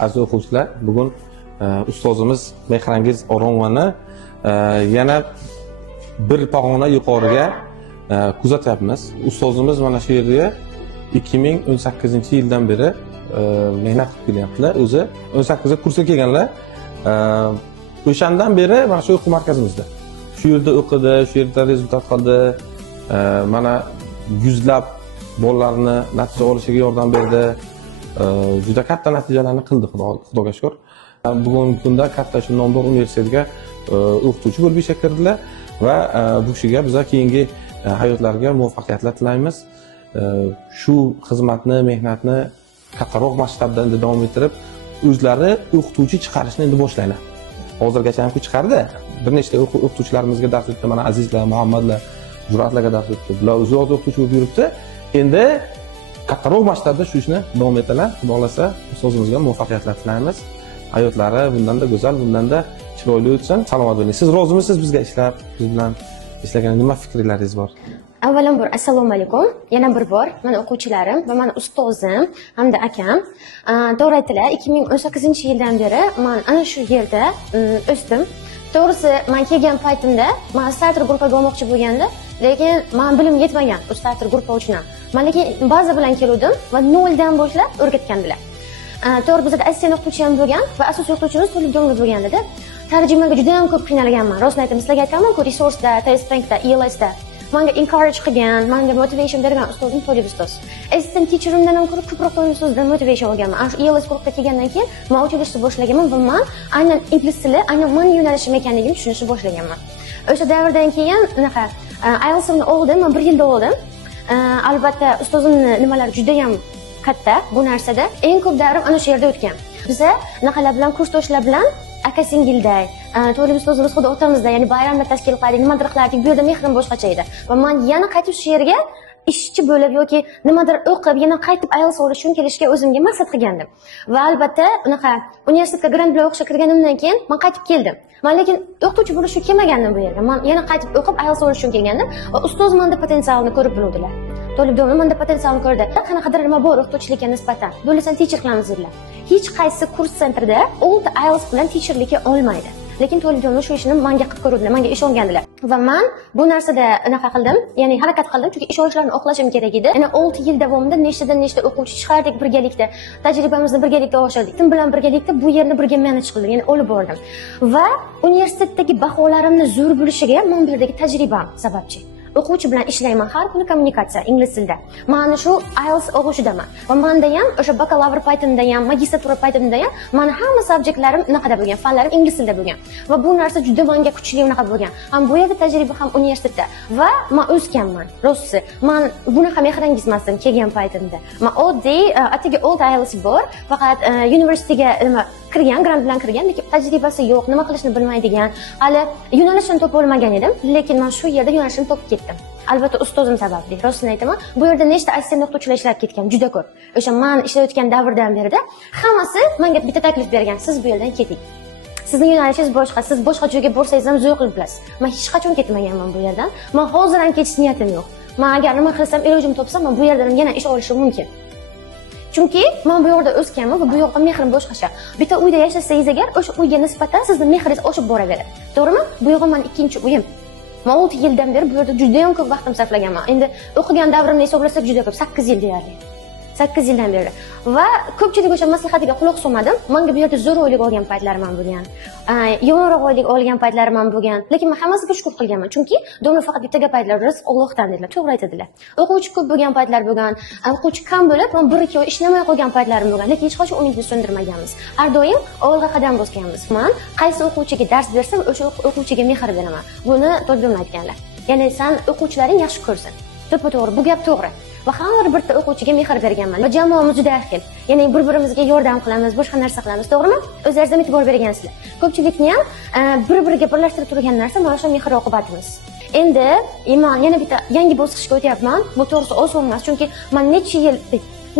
Aziz o'quvchilar, bugun ustozimiz Mehrangiz O'ronovani yana bir pog'ona yuqoriga kuzatyapmiz. Ustozimiz mana shu yerga 2018-yildan beri mehnat qilib kelyaptilar. O'zi 18ga kursga kelganlar. O'shandan beri mana shu o'quv markazimizda. Shu yerda o'qidi, shu yerda rezultat qildi. Mana yuzlab bolalarni natija olishiga yordam berdi. Juda katta natijalarni qildi, Xudoga shukr. Bugungi kunda katta shu nomdor universitetga o'qituvchi bo'lib ishga kirdilar va bu kishiga biz keyingi hayotlariga muvaffaqiyatlar tilaymiz. Shu xizmatni, mehnatni kattaroq masshtabda endi davom ettirib, o'zlari o'qituvchi chiqarishni endi boshlaylar. Hozirgacha ham chiqardi. Bir nechta o'qituvchilarimizga dars o'tdi, mana Azizlar, Muhammadlar, Jur'atlarga dars o'tdi. Bular o'zi o'qituvchi bo'lib yuribdi. Endi kattaroq masshtabda shu ishni davom etadilar. Xudo xolasa, ustozimizga muvaffaqiyatlar tilaymiz. Hayotlari bundan-da go'zal, bundan-da chiroyli o'tsin. Salomat bo'ling. Siz rozimisiz bizga ishlab, biz bilan ishlagan nima fikrlaringiz bor? Avvalambor assalomu alaykum. Yana bir bor mana o'quvchilarim va mana ustozim hamda akam. To'g'ri aytdilar, 2018-yildan beri men ana shu yerda o'sdim. To'g'risi, men kelgan paytimda men starter guruhiga olmoqchi bo'lganda, lekin men bilim yetmagan starter guruhi uchun. Men lekin baza bilan keldim va noldan boshlab o'rgatgandilar. To'g'ri, bizda assistent o'qituvchi ham bo'lgan va asosiy o'qituvchimiz To'libjonov bo'lganda tarjimaga juda ham ko'p qiynalganman. Rostini aytaman, sizlarga aytganman-ku, resursda, test bankda, ELSda menga encourage qilgan, menga motivation bergan ustozim Tolib ustoz. Assistant teacherimdan ham ko'proq Tolib ustozdan motivation olganman. Ana shu ELS guruhga kelgandan keyin men uchilishni boshlaganman va men aynan ingliz tili, aynan men yo'nalishim ekanligini tushunishni boshlaganman. O'sha davrdan keyin unaqa IELTS'imni oldim, men 1 yilda oldim. Albatta ustozimni nimalari juda ham katta bu narsada. Eng ko'p davrim ana shu yerda o'tgan. Biza naqalar bilan, kursdoshlar bilan aka-singilday, Tolib ustozimiz xuddi otamizda, ya'ni bayramlar tashkil qilardik, nimadir qilardik. Bu yerda mehrim boshqacha edi. Va men yana qaytib shu yerga ishchi bo'lib yoki nimadir o'qib, yana qaytib IELTS olish uchun kelishga o'zimga maqsad qilgandim. Va albatta, unaqa universitetga grant bilan o'qishga kirganimdan keyin men qaytib keldim. Men lekin o'qituvchi bo'lish uchun kelmagandim bu yerga. Men yana qaytib o'qib IELTS olish uchun kelgandim va ustoz menda potensialni ko'rib biluvdilar. Tolib domla menda potensialni ko'rdi. Qanaqadir nima bor o'qituvchilikka nisbatan. Bo'lsa teacher qilamiz dedilar. Hech qaysi kurs sentrida old IELTS bilan teacherlikka olmaydi. Lekin Tolib domla shu ishni menga qilib ko'rdilar, menga ishongandilar. Va men bu narsada unaqa qildim, ya'ni harakat qildim, chunki ish olishlarini oqlashim kerak edi. Yana 6 yil davomida nechta o'quvchi chiqardik birgalikda. Tajribamizni birgalikda oshirdik. Tim bilan birgalikda bu yerni birga manage qildim, ya'ni olib bordim. Va universitetdagi baholarimni zo'r bo'lishiga men bu yerdagi tajribam sababchi. O'quvchi bilan ishlayman, har kuni kommunikatsiya ingliz tilida. Mana shu IELTS o'qishidaman. Va menda ham o'sha bakalavr paytimda ham, magistratura paytimda ham meni hamma subjektlarim unaqada bo'lgan, fanlarim ingliz tilida bo'lgan. Va bu narsa juda menga kuchli unaqa bo'lgan. Ham bu yerda tajriba, ham universitetda. Va men o'sganman. Rosti, men bunaqa mehrangiz emasdim kelgan paytimda. Men oddiy, atigi old IELTS bor, faqat universitetiga nima kirgan, grant bilan kirgan, lekin tajribasi yo'q, nima qilishni bilmaydigan, hali yo'nalishini topib olmagan edim, lekin men shu yerda yo'nalishimni topib ketdim. Albatta ustozim sababli. Rostini aytaman, bu yerda nechta assistent o'qituvchilar ishlab ketgan, juda ko'p. O'sha men ishlayotgan davrdan berida hammasi menga bitta taklif bergan, siz bu yerdan keting. Sizning yo'nalishingiz boshqa, siz boshqa joyga borsangiz ham zo'r qilib bilasiz. Men hech qachon ketmaganman bu yerdan. Men hozir ham ketish niyatim yo'q. Men agar nima qilsam, ilojim topsam, men bu yerdan yana ish olishim mumkin. Chunki men bu yerda o'sganman va bu yoqda mehrim boshqacha. Bitta uyda yashasangiz agar, o'sha uyga nisbatan sizning mehringiz oshib boraveradi. To'g'rimi? Bu yo'q men ikkinchi uyim. Men 6 yildan beri bu yerda juda ham ko'p vaqtim sarflaganman. Endi o'qigan davrimni hisoblasak juda ko'p, 8 yil deyarli. 8 yildan beri. Va ko'pchilik o'sha maslahatiga quloq solmadim. Menga bu yerda zo'r oylik olgan paytlarim ham bo'lgan. Yomonroq oylik olgan paytlarim ham bo'lgan. Lekin men hammasiga shukr qilganman. Chunki domla faqat bitta gap aytdilar, rizq Allohdan dedilar. To'g'ri aytadilar. O'quvchi ko'p bo'lgan paytlar bo'lgan, o'quvchi kam bo'lib, men 1-2 oy ishlamay qolgan paytlarim bo'lgan. Lekin hech qachon umidni so'ndirmaganmiz. Har doim olg'a qadam bosganmiz. Men qaysi o'quvchiga dars bersam, o'sha o'quvchiga mehr beraman. Buni To'libjon aytganlar. Ya'ni sen o'quvchilaring yaxshi ko'rsin. To'g'ri, bu gap to'g'ri. Va har birta o'quvchiga mehr berganman. Va jamoamiz juda xil. Ya'ni bir-birimizga yordam qilamiz, boshqa narsa qilamiz, to'g'rimi? O'zlaringiz ham e'tibor bergansizlar. Ko'pchilikni ham bir-biriga birlashtirib turgan narsa mana shu mehr oqibatimiz. Endi men yana bitta yangi bosqichga o'tyapman. Bu to'g'risi oson emas, chunki men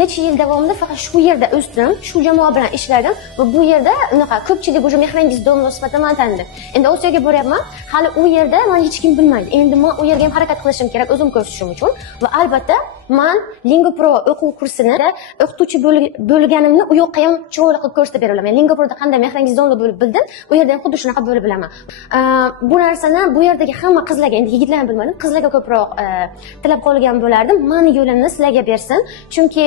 necha yil davomida faqat shu yerda o'sdim, shu jamoa bilan ishladim va bu yerda unaqa ko'pchilik o'sha mehrangiz domla sifatida meni tanidi. Endi Osiyoga boryapman, hali u yerda meni hech kim bilmaydi. Endi men u yerga ham harakat qilishim kerak, o'zim ko'rsatishim uchun va albatta man Lingopro o'quv kursini o'qituvchi bo'lganimni u yoqqa ham chiroyli qilib ko'rsatib bera olaman. Lingoproda qanday mehringizonli bo'lib bildim, u yerda ham xuddi shunaqa bo'lib bilaman. Bu narsani bu yerdagi hamma qizlarga, endi yigitlarni bilmadim, qizlarga ko'proq tilab qolgan bo'lardim. Mani yo'limni sizlarga bersin. Chunki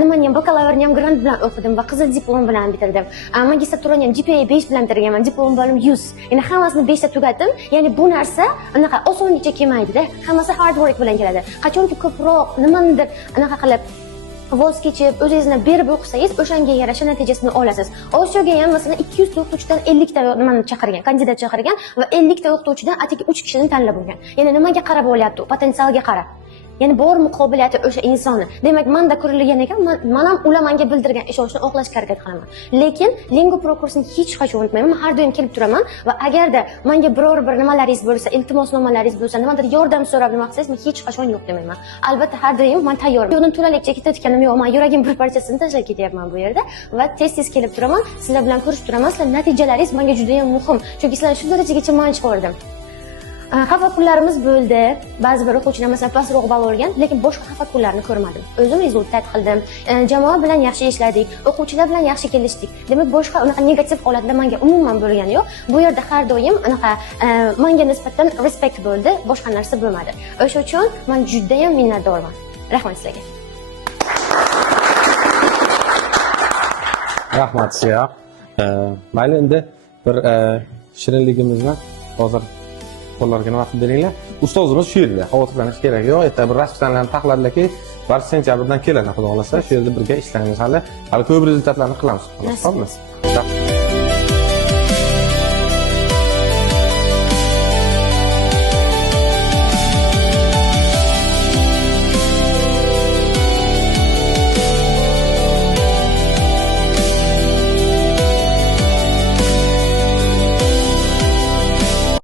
nimani ham bakalavriatni ham grant bilan o'qidim va qizil diplom bilan bitirdim. Magistraturani ham GPA 5 bilan bitirganman, diplom balim 100. Ya'ni hammasini 5 ta tugatdim. Ya'ni bu narsa anaqa osonlikcha kelmaydi-da. Hammasi hard work bilan keladi. Qachonki ko'proq nimanidir anaqa qilib voz kechib, o'zingizni berib o'qisangiz, o'shanga yarasha natijasini olasiz. Osiyoga ham masalan 200 ta o'qituvchidan 50 ta nimani chaqirgan, kandidat chaqirgan va 50 ta o'qituvchidan atigi 3 kishini tanlab bo'lgan. Ya'ni nimaga qarab olyapti? Potensialga qarab. Ya'ni bor muqobiliyati o'sha insonni. Demak, menda ko'rilgan ekan, men ham ularga bildirgan ishonchni oqlashga harakat qilaman. Lekin Lingopro kursini hech qachon unutmayman. Men har doim kelib turaman va agarda menga biror bir nimalaringiz bo'lsa, iltimosnomalaringiz bo'lsa, nimadir yordam so'rab nima qilsangiz, men hech qachon yo'q demayman. Albatta, har doim men tayyorman. Yo'ldan to'lalikcha ketayotganim yo'q. Men yuragim bir parchasini tashlab ketyapman bu yerda va tez-tez kelib turaman. Sizlar bilan ko'rishib turaman. Sizlar natijalaringiz menga juda ham muhim. Chunki sizlar shu darajagacha men chiqardim. Xafa kunlarimiz bo'ldi. Ba'zi bir o'quvchilar masalan pastroq ball olgan, lekin boshqa xafa kunlarni ko'rmadim. O'zim rezultat qildim. Jamoa bilan yaxshi ishladik, o'quvchilar bilan yaxshi kelishdik. Demak, boshqa unaqa negativ holatlar menga umuman bo'lgani yo'q. Bu yerda har doim anaqa menga nisbatan respekt bo'ldi, boshqa narsa bo'lmadi. O'sha uchun men juda ham minnatdorman. Rahmat sizlarga. Rahmat sizga. Mayli, endi bir shirinligimizni hozir qo'llarga nima qilib beringlar. Ustozimiz shu yerda, xavotirlanish kerak yo'q. Erta bir rasmlarni taxladlarki, bar sentyabrdan keladi, xudo xolasa. Shu yerda birga ishlaymiz hali. Hali ko'p rezultatlarni qilamiz. Xo'pmi?